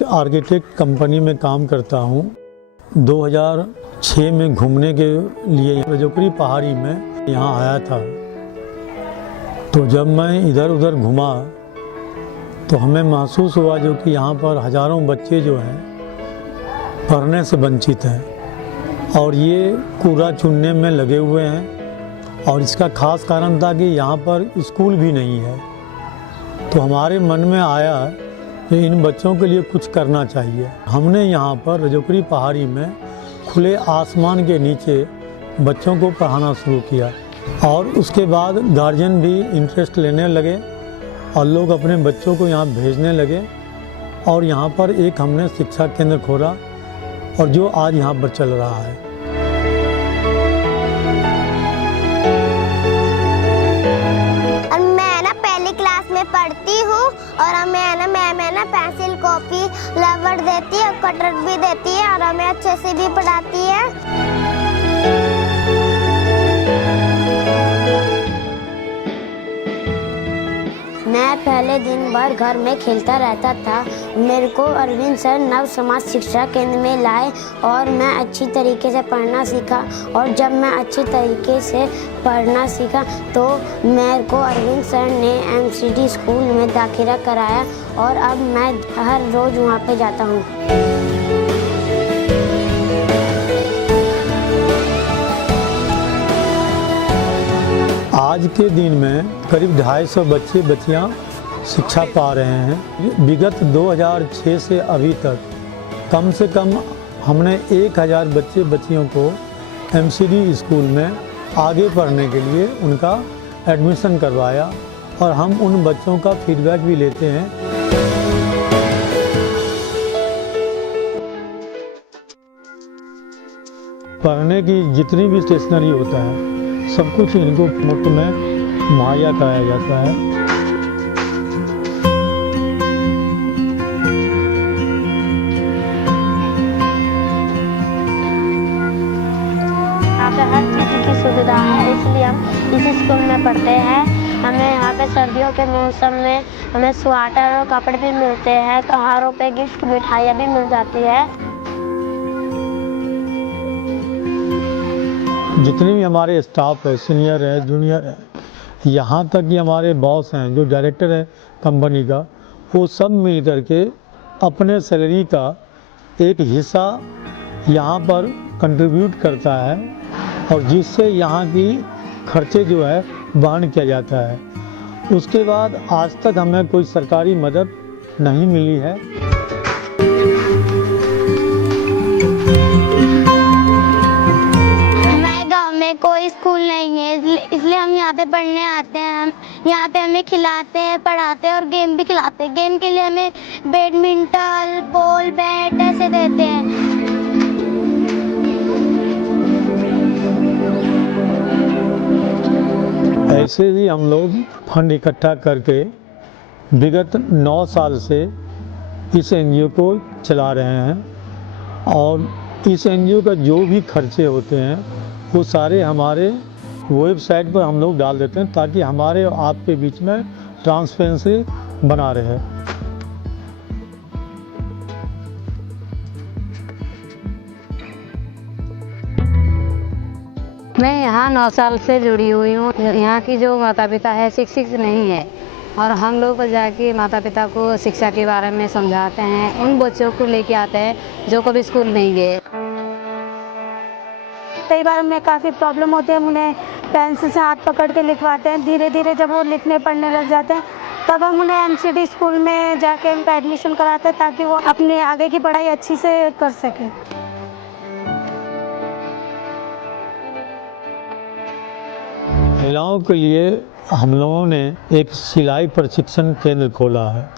एक architect company में काम करता हूँ। 2006 में घूमने के लिए रजोकरी पहाड़ी में यहाँ आया था। तो जब मैं इधर उधर घूमा तो हमें महसूस हुआ जो कि यहाँ पर हज़ारों बच्चे जो हैं पढ़ने से वंचित हैं और ये कूड़ा चुनने में लगे हुए हैं। और इसका खास कारण था कि यहाँ पर स्कूल भी नहीं है। तो हमारे मन में आया कि इन बच्चों के लिए कुछ करना चाहिए। हमने यहाँ पर रजोकरी पहाड़ी में खुले आसमान के नीचे बच्चों को पढ़ाना शुरू किया और उसके बाद गार्जियन भी इंटरेस्ट लेने लगे और लोग अपने बच्चों को यहाँ भेजने लगे और यहाँ पर एक हमने शिक्षा केंद्र खोला और जो आज यहाँ पर चल रहा है। और मैं ना पहली क्लास में पढ़ती हूँ और हमें मैम पेंसिल कॉपी रबड़ देती है, कटर भी देती है और हमें अच्छे से भी पढ़ाती है। मैं पहले दिन भर घर में खेलता रहता था। मेरे को अरविंद सर नव समाज शिक्षा केंद्र में लाए और मैं अच्छी तरीके से पढ़ना सीखा। और जब मैं अच्छी तरीके से पढ़ना सीखा तो मेरे को अरविंद सर ने MCD स्कूल में दाखिला कराया और अब मैं हर रोज़ वहाँ पे जाता हूँ। आज के दिन में करीब 250 बच्चे बच्चियाँ शिक्षा पा रहे हैं। विगत 2006 से अभी तक कम से कम हमने 1000 बच्चे बच्चियों को MCD स्कूल में आगे पढ़ने के लिए उनका एडमिशन करवाया और हम उन बच्चों का फीडबैक भी लेते हैं। पढ़ने की जितनी भी स्टेशनरी होता है सब कुछ इनको मुफ्त में मुहैया कराया जाता है। यहाँ पे हर चीज़ की सुविधा है, इसलिए हम इसी स्कूल में पढ़ते हैं। हमें यहाँ पे सर्दियों के मौसम में हमें स्वेटर और कपड़े भी मिलते हैं। त्योहारों पे गिफ्ट मिठाइयाँ भी मिल जाती है। जितने भी हमारे स्टाफ है, सीनियर है, जूनियर है, यहाँ तक कि हमारे बॉस हैं जो डायरेक्टर है कंपनी का, वो सब मिल करके अपने सैलरी का एक हिस्सा यहाँ पर कंट्रीब्यूट करता है और जिससे यहाँ की खर्चे जो है वहन किया जाता है। उसके बाद आज तक हमें कोई सरकारी मदद नहीं मिली है। कोई स्कूल नहीं है, इसलिए हम यहाँ पे पढ़ने आते हैं। हम यहाँ पे हमें खिलाते हैं, पढ़ाते हैं और गेम भी खिलाते हैं। गेम के लिए हमें बैडमिंटन, बॉल, बैट ऐसे देते हैं। ऐसे ही हम लोग फंड इकट्ठा करके विगत 9 साल से इस NGO को चला रहे हैं और इस NGO का जो भी खर्चे होते हैं वो सारे हमारे वेबसाइट पर हम लोग डाल देते हैं ताकि हमारे और आपके बीच में ट्रांसपेरेंसी बना रहे। मैं यहाँ 9 साल से जुड़ी हुई हूँ। यहाँ की जो माता पिता है शिक्षित नहीं है और हम लोग जाके माता पिता को शिक्षा के बारे में समझाते हैं। उन बच्चों को लेके आते हैं जो कभी स्कूल नहीं गए। कई बार हमें काफ़ी प्रॉब्लम होती है। हम उन्हें पेंसिल से हाथ पकड़ के लिखवाते हैं। धीरे धीरे जब वो लिखने पढ़ने लग जाते हैं तब हम उन्हें MCD स्कूल में जाके उनका एडमिशन कराते हैं ताकि वो अपनी आगे की पढ़ाई अच्छी से कर सकें। महिलाओं के लिए हम लोगों ने एक सिलाई प्रशिक्षण केंद्र खोला है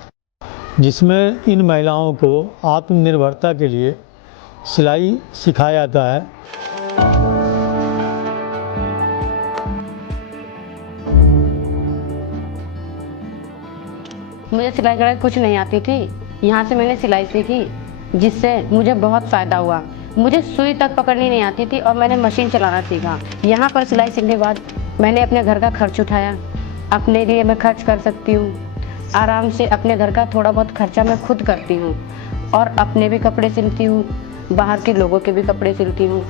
जिसमें इन महिलाओं को आत्मनिर्भरता के लिए सिलाई सिखाया जाता है। मुझे सिलाई कढ़ाई कुछ नहीं आती थी। यहाँ से मैंने सिलाई सीखी जिससे मुझे बहुत फ़ायदा हुआ। मुझे सुई तक पकड़नी नहीं आती थी और मैंने मशीन चलाना सीखा। यहाँ पर सिलाई सीखने के बाद मैंने अपने घर का खर्च उठाया। अपने लिए मैं खर्च कर सकती हूँ। आराम से अपने घर का थोड़ा बहुत खर्चा मैं खुद करती हूँ। और अपने भी कपड़े सिलती हूँ, बाहर के लोगों के भी कपड़े सिलती हूँ।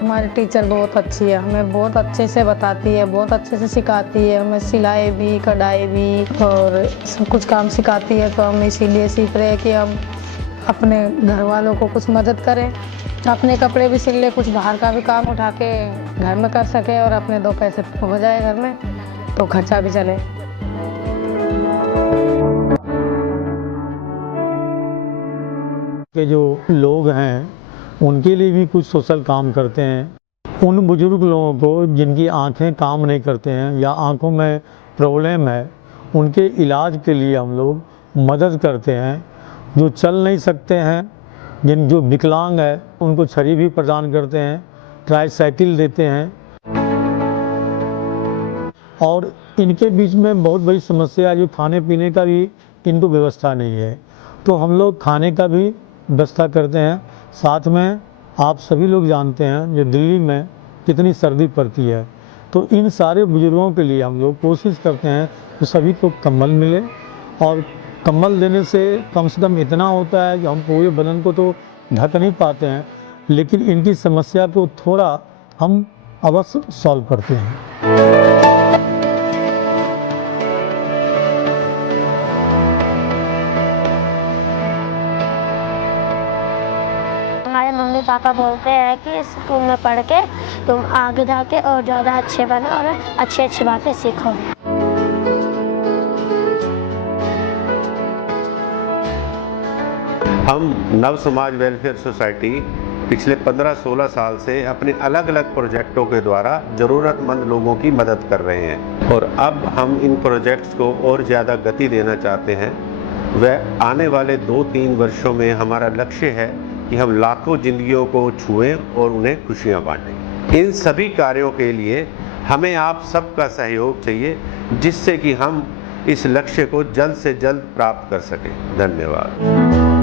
हमारी टीचर बहुत अच्छी है, हमें बहुत अच्छे से बताती है, बहुत अच्छे से सिखाती है, हमें सिलाई भी, कढ़ाई भी और सब कुछ काम सिखाती है। तो हम इसीलिए सीख रहे हैं कि हम अपने घर वालों को कुछ मदद करें, अपने कपड़े भी सिल ले, कुछ बाहर का भी काम उठा के घर में कर सके और अपने 2 पैसे हो जाए घर में, तो खर्चा भी चले। के जो लोग हैं उनके लिए भी कुछ सोशल काम करते हैं। उन बुजुर्ग लोगों को जिनकी आंखें काम नहीं करते हैं या आंखों में प्रॉब्लम है, उनके इलाज के लिए हम लोग मदद करते हैं। जो चल नहीं सकते हैं, जो विकलांग है, उनको छड़ी भी प्रदान करते हैं, ट्राईसाइकिल देते हैं। और इनके बीच में बहुत बड़ी समस्या है, जो खाने पीने का भी इनको व्यवस्था नहीं है, तो हम लोग खाने का भी व्यवस्था करते हैं। साथ में आप सभी लोग जानते हैं जो दिल्ली में कितनी सर्दी पड़ती है, तो इन सारे बुजुर्गों के लिए हम लोग कोशिश करते हैं कि सभी को कंबल मिले। और कंबल देने से कम इतना होता है कि हम पूरे बदन को तो ढक नहीं पाते हैं, लेकिन इनकी समस्या को थोड़ा हम अवश्य सॉल्व करते हैं। हमारे मम्मी पापा बोलते हैं कि स्कूल में पढ़ के तुम आगे जाके और ज़्यादा अच्छे बनो और अच्छी अच्छी बातें सीखो। हम नव समाज वेलफेयर सोसाइटी पिछले 15-16 साल से अपने अलग अलग प्रोजेक्टों के द्वारा ज़रूरतमंद लोगों की मदद कर रहे हैं, और अब हम इन प्रोजेक्ट्स को और ज़्यादा गति देना चाहते हैं। वह आने वाले 2-3 वर्षों में हमारा लक्ष्य है कि हम लाखों जिंदगियों को छुएं और उन्हें खुशियां बांटें। इन सभी कार्यों के लिए हमें आप सबका सहयोग चाहिए, जिससे कि हम इस लक्ष्य को जल्द से जल्द प्राप्त कर सकें। धन्यवाद।